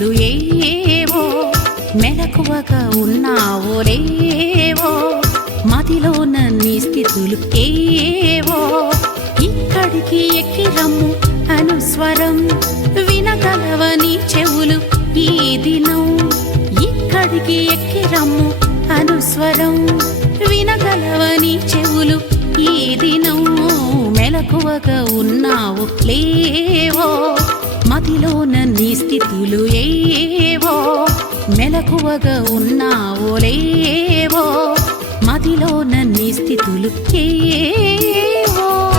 స్థితులు ఏవో మెలకువగా ఉన్నావో లేవో మదిలోన నీ స్థితులు ఏవో ఇక్కడికి ఎక్కి రమ్ము అనుస్వరం వినగలవని చెవులు ఈ దినం ఇక్కడికి ఎక్కి రమ్ము అనుస్వరం వినగలవని చెవులు ఈ దినం మెలకువగా ఉన్నావు లేవో మదిలోన నీ స్థితులు ఏవో మెలకువగా ఉన్నావో లేవో మదిలోన నీ స్థితులు ఏవో